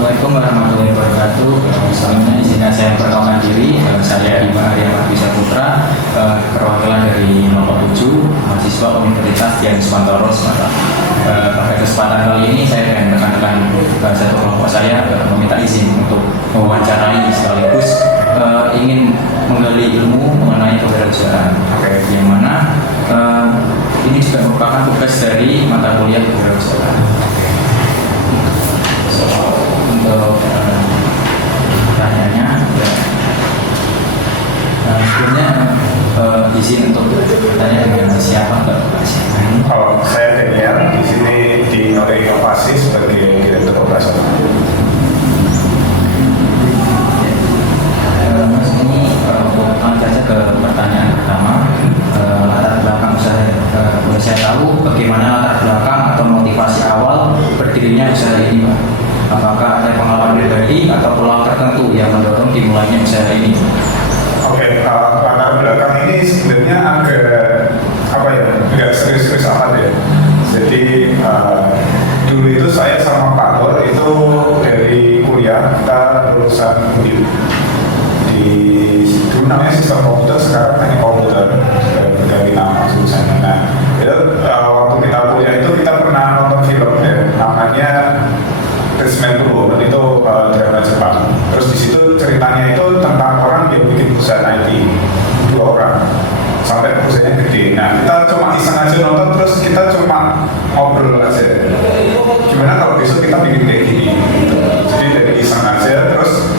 Assalamualaikum warahmatullahi wabarakatuh. Sebelumnya izinkan saya perkenalkan diri. Saya Iman Arya Bisa Putra, perwakilan dari nomor 7 mahasiswa Universitas Dian Sumantoro Sumatera. Pada kesempatan kali ini saya dan rekan-rekan satu kelompok saya meminta izin untuk mewawancarai sekaligus ingin menggali ilmu mengenai kewirausahaan. Yang mana ini juga merupakan tugas dari mata kuliah kewirausahaan. Untuk pertanyaannya, sebelumnya izin untuk bertanya dengan siapa Pak? Kalau saya Daniel di sini di Nori Inovasi sebagai direktur operasional. Mas, ini untuk langsung saja ke pertanyaan pertama. Latar belakang boleh saya tahu bagaimana latar belakang atau motivasi awal berdirinya usaha ini, Pak? Apakah ada pengalaman pribadi atau peluang tertentu yang mendorong dimulainya usaha ini? Oke, latar belakang ini sebenarnya agak serius-serius amat ya. Jadi dulu itu saya sama Pak Nur itu dari kuliah kita lulusan di dulu namanya sistem komputer, sekarang hanya komputer berganti nama jurusannya. Nah, itu waktu kita kuliah itu kita pernah nonton film ya, namanya Resmen Turbo, itu drama Jepang. Terus di situ ceritanya itu tentang orang yang bikin perusahaan IT, 2 orang, sampai perusahaannya gede. Nah, kita cuma iseng aja nonton, terus kita cuma ngobrol aja. Gimana kalau besok kita bikin kayak gini? Jadi dari iseng aja, terus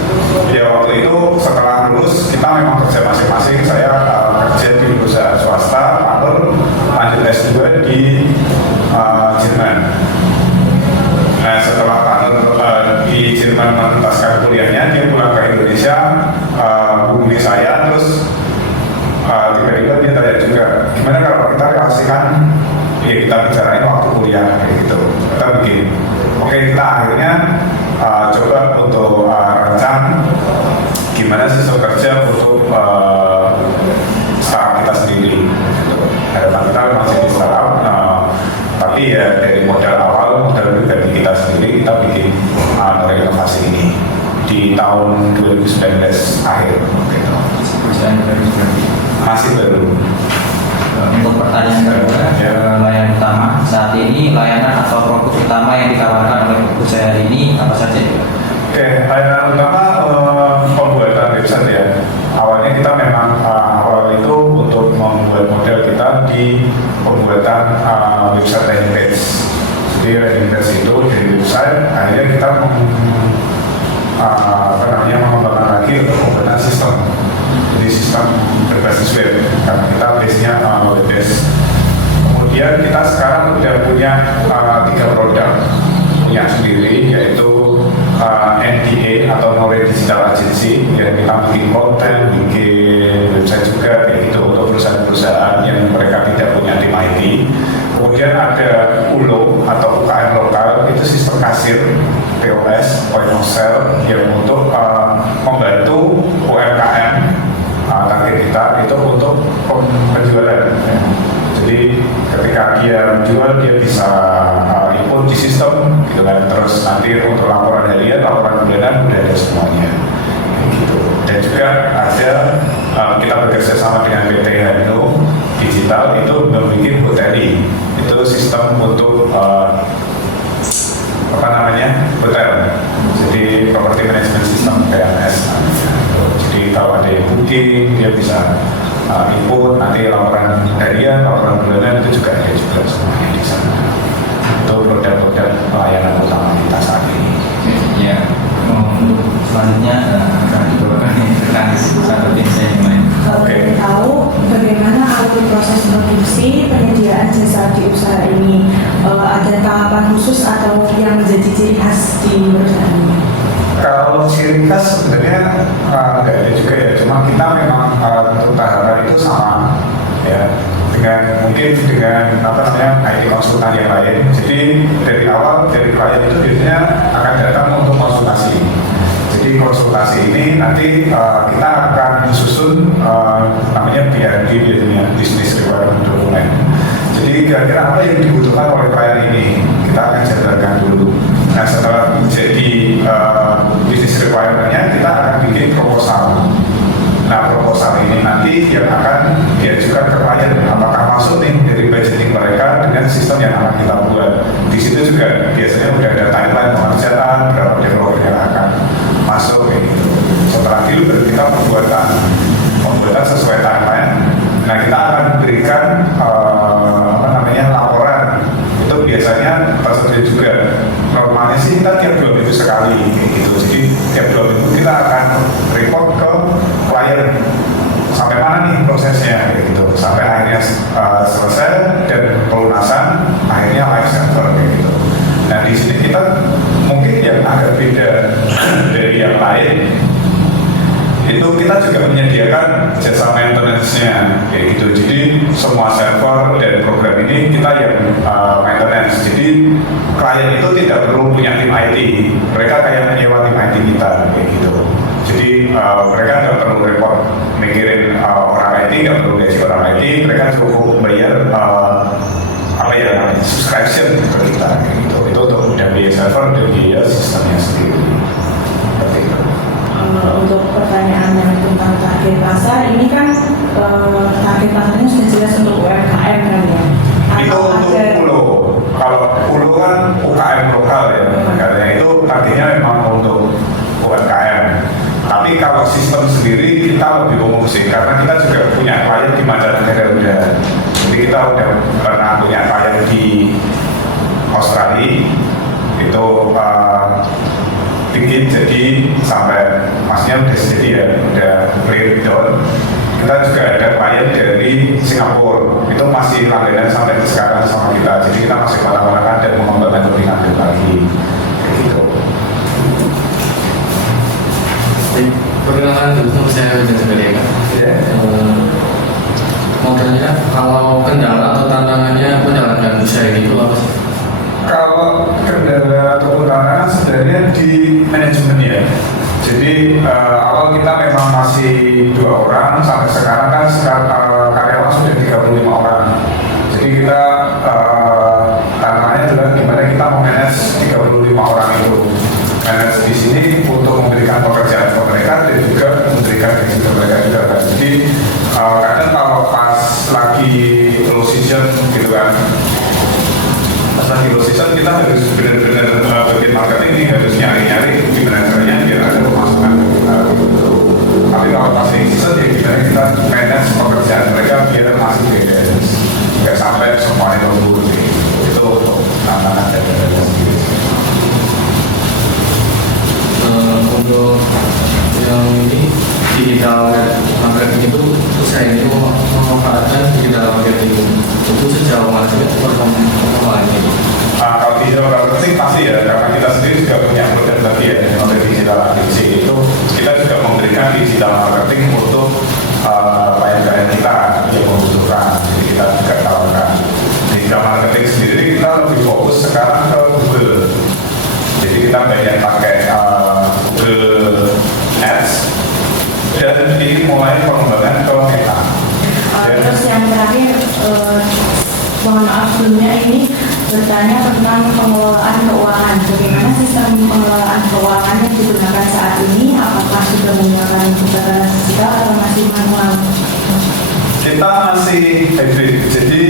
ya waktu itu setelah lulus kita memang kerja masing-masing. Saya kerja di perusahaan swasta, lalu lanjut S2 di Jerman. Nah, setelah di Jerman menuntaskan kuliahnya, dia pulang ke Indonesia, hubungi saya, terus tiba-tiba dia tanya juga, gimana kalau kita relasikan, ya kita bicarain waktu kuliah, kayak gitu. Kita bikin, oke, kita akhirnya coba untuk rancang gimana sistem kerja untuk startup kita sendiri. Harapan kita masih di startup, tapi ya dari modal awal, modal pribadi kita sendiri, kita bikin dari inovasi ini di tahun 2019 akhir. Gitu. Masih baru. Untuk pertanyaan kedua, layanan utama saat ini, layanan atau produk utama yang ditawarkan oleh usaha ini apa saja? Oke, layanan utama pembuatan website ya. Awalnya kita memang awal itu untuk membuat model kita di pembuatan website landing page. Jadi landing page itu dari website, akhirnya kita mengembangkan lagi untuk pembuatan sistem. Jadi sistem berbasis web, karena kita base-nya web base. Kemudian kita sekarang sudah punya 3 produk punya sendiri, yaitu NDA atau Knowledge Digital Agency, yang kita bikin konten, bikin website juga kayak gitu untuk perusahaan-perusahaan yang mereka tidak punya tim IT. Kemudian ada ULO atau UKM lokal, itu sistem kasir POS, point of sale, yang untuk membantu UMKM target kita itu untuk penjualan. Jadi ketika dia jual, dia bisa input di sistem gitu kan, terus nanti untuk laporan harian, laporan bulanan udah ada semuanya gitu. Dan juga ada kita bekerja sama dengan PT Hano Digital, itu membuat hoteli, itu sistem untuk hotel, jadi property management system PMS. Jadi kalau ada yang booking, dia bisa input, nanti laporan harian, laporan bulanan itu juga ada juga semuanya di sana. Itu produk-produk layanan utama kita saat ini. Ya, untuk selanjutnya akan dibawakan satu tim saya yang lain. Kalau ingin tahu bagaimana alur proses produksi penyediaan jasa di usaha ini, ada tahapan khusus atau yang menjadi ciri khas di perusahaan ini? Kalau ciri khas sebenarnya nggak ada juga ya, cuma kita memang untuk tahapan itu sama ya, mungkin dengan IT konsultan yang lain. Jadi dari awal dari klien itu biasanya akan datang untuk konsultasi. Jadi konsultasi ini nanti kita akan susun namanya BRD, biasanya Business Requirement Document. Jadi kira-kira apa yang dibutuhkan oleh klien ini kita akan jabarkan dulu. Nah, setelah jadi kali kayak gitu. Jadi tiap 2 minggu kita akan report ke klien sampai mana nih prosesnya kayak gitu, sampai akhirnya selesai dan pelunasan akhirnya live server kayak gitu. Nah di sini kita mungkin yang agak beda dari yang lain, itu kita juga menyediakan jasa maintenance-nya kayak gitu. Jadi semua server dan program ini kita yang maintenance. Jadi klien itu tidak perlu punya tim IT, mereka kayak menyewa tim IT kita kayak gitu. Jadi mereka nggak perlu report mikirin orang IT, nggak perlu gaji orang IT, mereka cukup bayar subscription ke kita kayak gitu. Itu untuk biaya server dan biaya sistemnya sendiri. Seperti itu. Untuk pertanyaan yang tentang target pasar, ini kan target pasarnya sudah jelas untuk UMKM kan ya? Itu untuk pulau. Kalau pulau kan UKM lokal ya, karena itu targetnya memang untuk UMKM. Tapi kalau sistem sendiri kita lebih umum sih, karena kita juga punya klien di mancanegara udah. Jadi kita udah pernah punya klien di Australia, itu bikin jadi sampai masnya udah jadi ya, udah breakdown. Kita juga ada klien dari Singapura, itu masih langganan sampai sekarang sama kita. Jadi kita masih melakukan dan mengembangkan lebih lanjut lagi kayak gitu. Perkenalkan dulu saya Ujung Segalia kan. Modelnya kalau kendala atau tantangannya menjalankan usaha ini itu apa sih? Kalau kendala atau tantangan sebenarnya di manajemen ya. Jadi awal kita memang masih 2 orang, sampai sekarang kan karyawan sudah 35 orang. Jadi kita tantangannya adalah gimana kita memanage 35 orang itu. Manage di sini untuk memberikan pekerjaan ke mereka dan juga memberikan gaji ke mereka juga kan. Jadi kadang kalau pas lagi low season gitu kan, pas lagi low season kita harus benar-benar bagian marketing ini harus nyari-nyari gimana caranya biar ada pemasukan ke kita gitu. Tapi kalau pas season ya gimana kita manage pekerjaan mereka biar masih beda, nggak sampai semuanya lembur gitu. Itu untuk tantangan dan kendala sendiri. Untuk yang ini digital marketing itu usaha ini memanfaatkan digital marketing itu sejauh mana sih perkembangannya itu? Kalau digital marketing pasti ya, karena kita sendiri juga punya produk lagi ya untuk digital marketing itu kita juga memberikan digital marketing untuk klien-klien kita yang membutuhkan. Jadi kita juga tawarkan digital marketing sendiri, kita lebih fokus sekarang ke Google. Jadi kita banyak pakai Google Ads dan ini mulai pengembangan ke Meta. Terus yang terakhir, mohon maaf sebelumnya ini bertanya tentang pengelolaan keuangan. Bagaimana sistem pengelolaan keuangan yang digunakan saat ini? Apakah sudah menggunakan digital atau masih manual? Kita masih hybrid. Jadi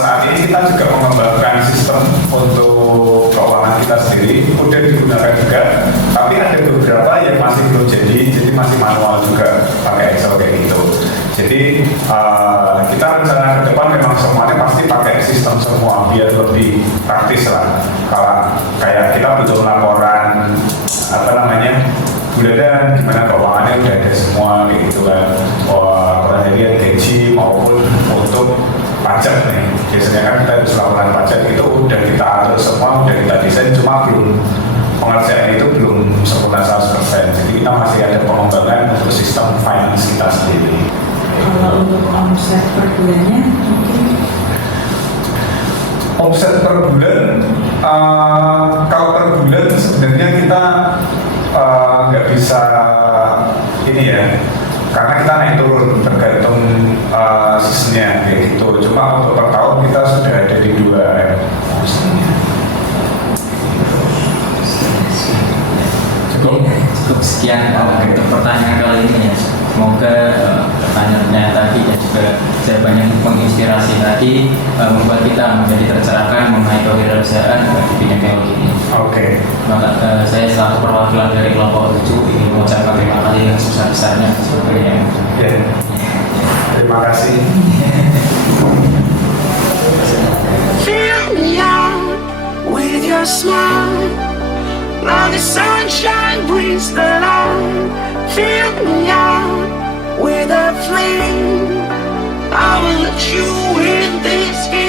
saat ini kita juga mengembangkan sistem untuk keuangan kita sendiri, udah digunakan juga. Tapi ada beberapa yang masih belum jadi masih manual juga pakai Excel kayak gitu. Jadi kita rencana ke depan memang semuanya pasti pakai sistem semua biar lebih praktis lah. Kalau kayak kita butuh laporan bulanan gimana keuangannya udah ada semua kayak gitu kan. Laporan harian gaji maupun untuk pajak nih. Biasanya kan kita harus laporan pajak itu udah kita atur semua, udah kita desain, cuma belum pengerjaan itu belum sempurna 100%. Jadi kita masih ada pengembangan untuk sistem finance kita sendiri. Kalau untuk omset per bulannya mungkin? Omset per bulan, kalau per bulan sebenarnya kita nggak bisa ini ya, karena kita naik turun tergantung seasonnya kayak gitu. Cuma untuk per tahun kita sudah ada di 2M omsetnya. Cukup sekian untuk pertanyaan kali ini ya. Semoga pertanyaannya tadi dan juga jawabannya menginspirasi tadi membuat kita menjadi tercerahkan mengenai kewirausahaan di bidang teknologi ini. Oke. Maka saya selaku perwakilan dari kelompok 7 ingin mengucapkan terima kasih yang sebesar-besarnya sebenarnya. Ya. Terima kasih. Fill me out with your smile. Love is is the light. Fill me out with a flame. I will let you in this game.